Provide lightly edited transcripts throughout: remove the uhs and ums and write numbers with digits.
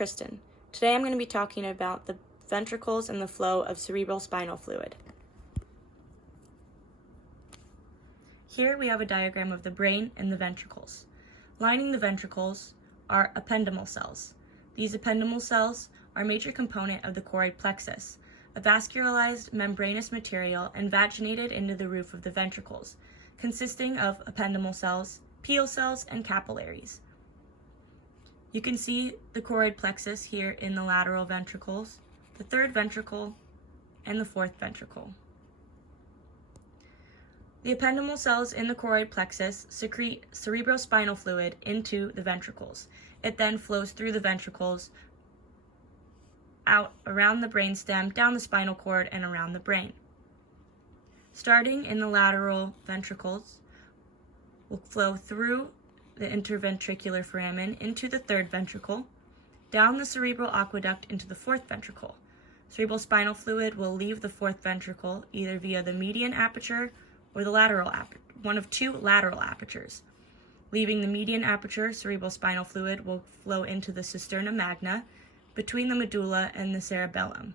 Kristen. Today I'm going to be talking about the ventricles and the flow of cerebral spinal fluid. Here we have a diagram of the brain and the ventricles. Lining the ventricles are ependymal cells. These ependymal cells are a major component of the choroid plexus, a vascularized membranous material invaginated into the roof of the ventricles, consisting of ependymal cells, pial cells, and capillaries. You can see the choroid plexus here in the lateral ventricles, the third ventricle, and the fourth ventricle. The ependymal cells in the choroid plexus secrete cerebrospinal fluid into the ventricles. It then flows through the ventricles, out around the brainstem, down the spinal cord, and around the brain. Starting in the lateral ventricles, will flow through the interventricular foramen into the third ventricle, down the cerebral aqueduct into the fourth ventricle. Cerebral spinal fluid will leave the fourth ventricle either via the median aperture or the lateral one of two lateral apertures. Leaving the median aperture, cerebral spinal fluid will flow into the cisterna magna between the medulla and the cerebellum.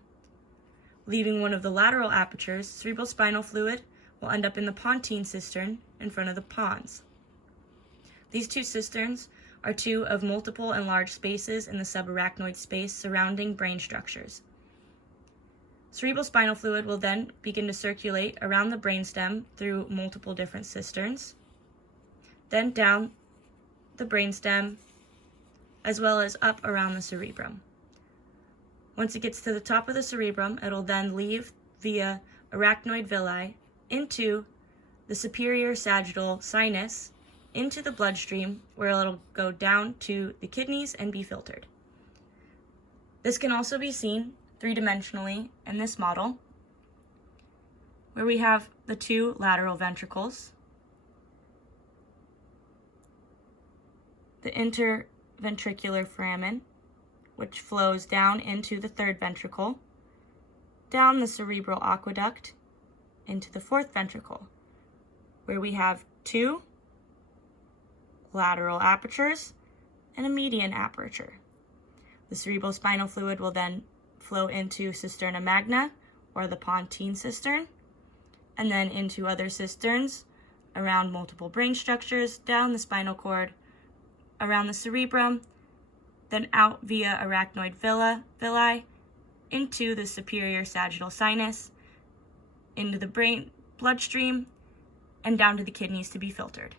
Leaving one of the lateral apertures, cerebral spinal fluid will end up in the pontine cistern in front of the pons. These two cisterns are two of multiple and large spaces in the subarachnoid space surrounding brain structures. Cerebral spinal fluid will then begin to circulate around the brainstem through multiple different cisterns, then down the brainstem, as well as up around the cerebrum. Once it gets to the top of the cerebrum, it'll then leave via arachnoid villi into the superior sagittal sinus, into the bloodstream, where it'll go down to the kidneys and be filtered. This can also be seen three-dimensionally in this model, where we have the two lateral ventricles, the interventricular foramen, which flows down into the third ventricle, down the cerebral aqueduct into the fourth ventricle, where we have two lateral apertures and a median aperture. The cerebral spinal fluid will then flow into cisterna magna, or the pontine cistern, and then into other cisterns around multiple brain structures, down the spinal cord, around the cerebrum, then out via arachnoid villi into the superior sagittal sinus, into the brain bloodstream, and down to the kidneys to be filtered.